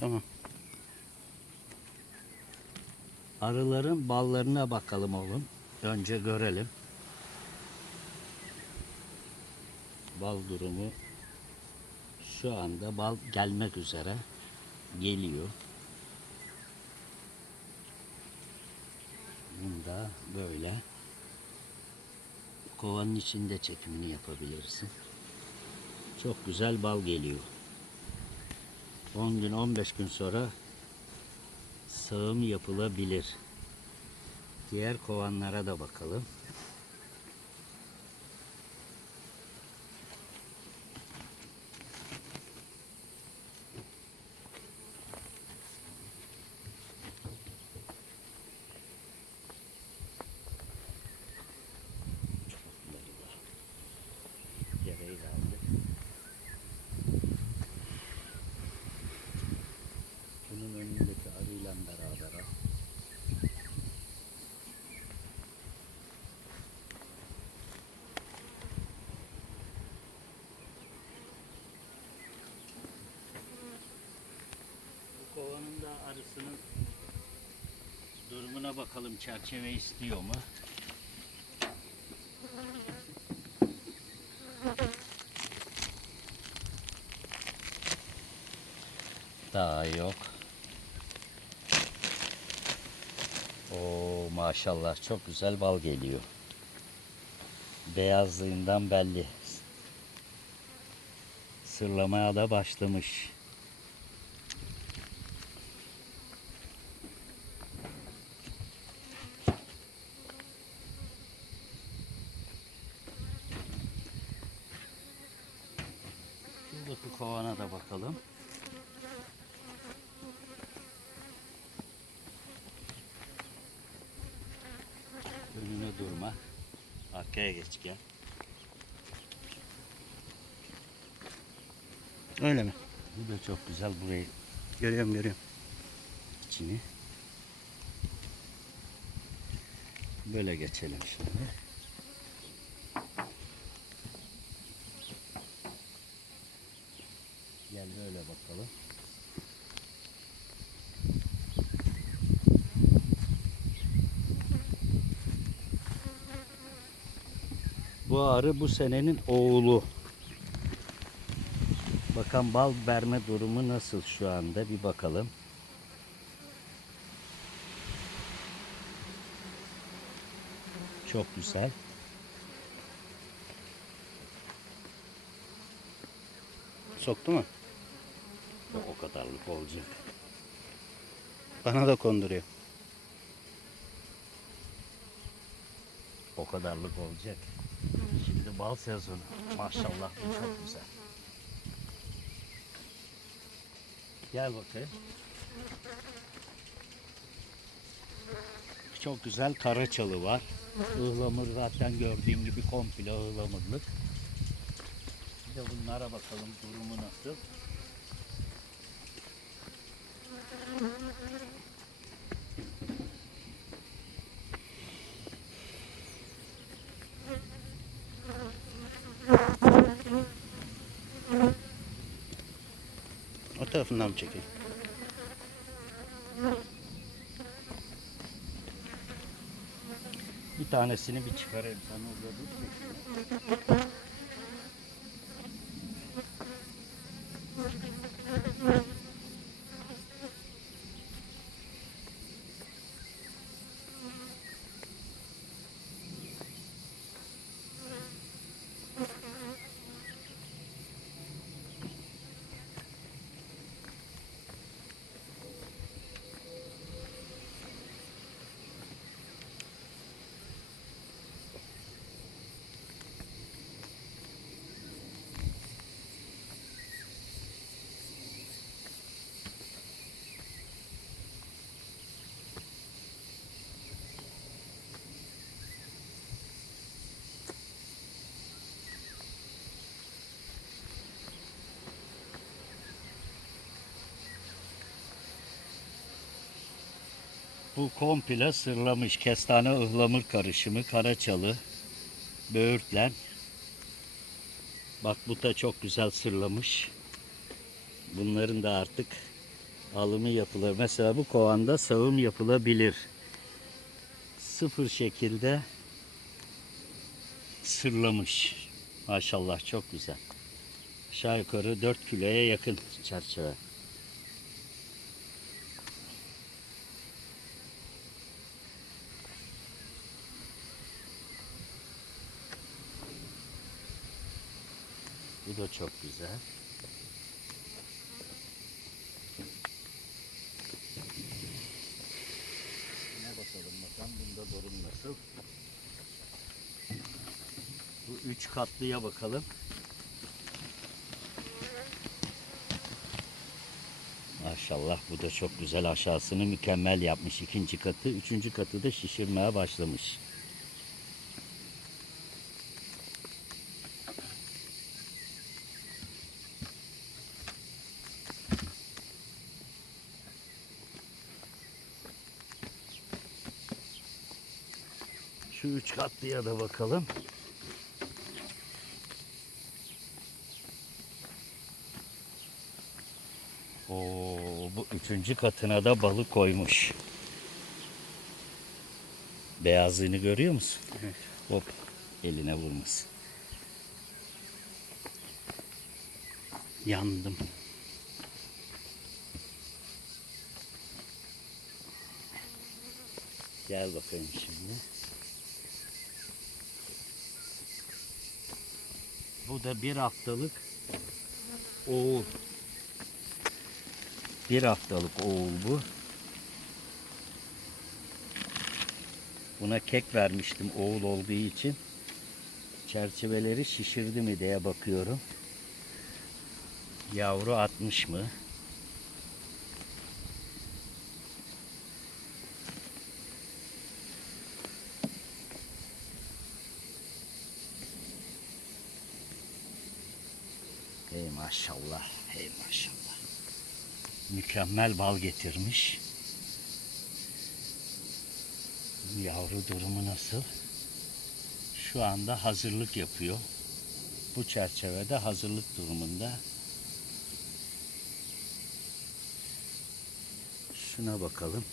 Tamam. Arıların ballarına bakalım oğlum. Önce görelim. Bal durumu şu anda bal gelmek üzere. Geliyor. Bunda böyle. Kovanın içinde çekimini yapabilirsin. Çok güzel bal geliyor. 10 gün 15 gün sonra sağım yapılabilir. Diğer kovanlara da bakalım. Gereği kaldı. Bunun önündeki arıyla beraber al. Bu kovanın da arısının durumuna bakalım çerçeve istiyor mu? Daha yok. Oo maşallah çok güzel bal geliyor. Beyazlığından belli. Sırlamaya da başlamış. Şuradaki kovana da bakalım. Önüne durma. Arkaya geç gel. Öyle mi? Bu da çok güzel burayı Görüyorum görüyorum. içini. Böyle geçelim şimdi. Gel böyle bakalım. Bu arı bu senenin oğlu. Bakan bal verme durumu nasıl şu anda bir bakalım. Çok güzel. Soktu mu? O kadarlık olacak. Bana da konduruyor. O kadarlık olacak. Şimdi bal sezonu. Maşallah bu çok güzel. Gel bakayım. Çok güzel karaçalı var. Ihlamur zaten gördüğün gibi komple ıhlamurluk. Bir de bunlara bakalım durumu nasıl. O tarafından mı çekeyim? Bir tanesini bir çıkarayım sana orada dur. Bu komple sırlamış. Kestane ıhlamur karışımı, karaçalı, böğürtlen. Bak bu da çok güzel sırlamış. Bunların da artık alımı yapılır. Mesela bu kovanda sağım yapılabilir. Sıfır şekilde sırlamış. Maşallah çok güzel. Aşağı yukarı 4 kiloya yakın çerçeve. Bu da çok güzel. Buna bakalım bakalım bunda durum nasıl? Bu üç katlıya bakalım. Maşallah bu da çok güzel aşağısını mükemmel yapmış ikinci katı. Üçüncü katı da şişirmeye başlamış. Şu üç katlıya da bakalım. Oo, bu üçüncü katına da balık koymuş. Beyazlığını görüyor musun? Evet. Hop eline vurmasın. Yandım. Gel bakayım şimdi. Bu da bir haftalık oğul. Bir haftalık oğul bu. Buna kek vermiştim oğul olduğu için. Çerçeveleri şişirdi mi diye bakıyorum. Yavru atmış mı? Hey maşallah, hey maşallah. Mükemmel bal getirmiş. Yavru durumu nasıl? Şu anda hazırlık yapıyor. Bu çerçevede hazırlık durumunda. Şuna bakalım.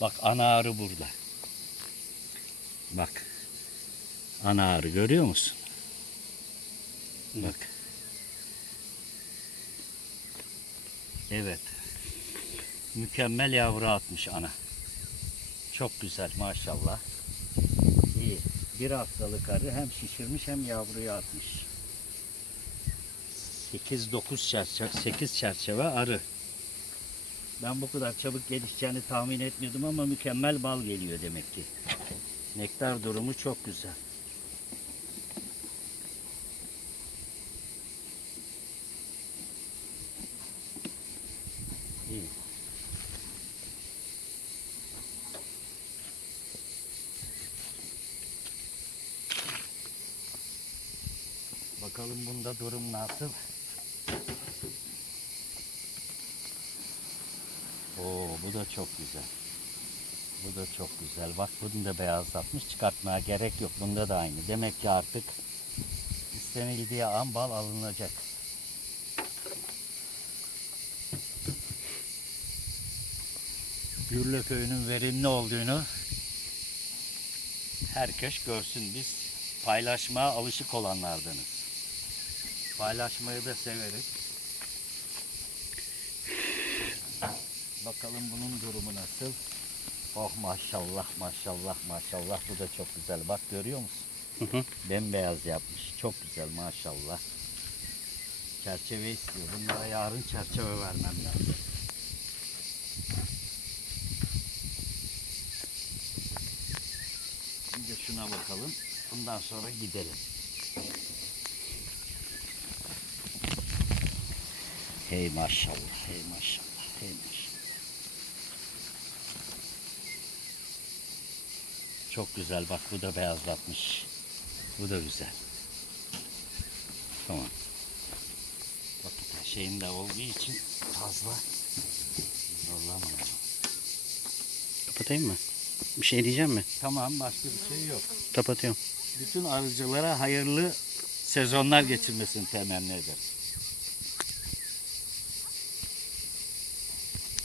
Bak ana arı burada. Bak. Ana arı görüyor musun? Bak. Evet. Mükemmel yavru atmış ana. Çok güzel maşallah. İyi. Bir haftalık arı hem şişirmiş hem yavruyu atmış. 8-9 çerçeve, 8 çerçeve arı. Ben bu kadar çabuk gelişeceğini tahmin etmiyordum ama mükemmel bal geliyor demek ki. Nektar durumu çok güzel. Bakalım bunda durum nasıl? Oo bu da çok güzel. Bu da çok güzel. Bak bunu da beyazlatmış. Çıkartmaya gerek yok. Bunda da aynı. Demek ki artık istenildiği an bal alınacak. Gürle köyünün verimli olduğunu herkes görsün. Biz paylaşmaya alışık olanlardanız. Paylaşmayı da severiz. Bakalım bunun durumu nasıl? Oh maşallah maşallah maşallah bu da çok güzel. Bak görüyor musun? Hı hı. Bembeyaz yapmış. Çok güzel maşallah. Çerçeve istiyor. Bunlara yarın çerçeve vermem lazım. Şimdi şuna bakalım. Bundan sonra gidelim. Hey maşallah, hey maşallah, hey maşallah. Çok güzel bak bu da beyazlatmış. Bu da güzel. Tamam. Vakit şeyinde olduğu için fazla zorlamıyorum. Kapatayım mı? Bir şey diyeceğim mi? Tamam başka bir şey yok. Kapatıyorum. Bütün arıcılara hayırlı sezonlar geçirmesini temenni ederim.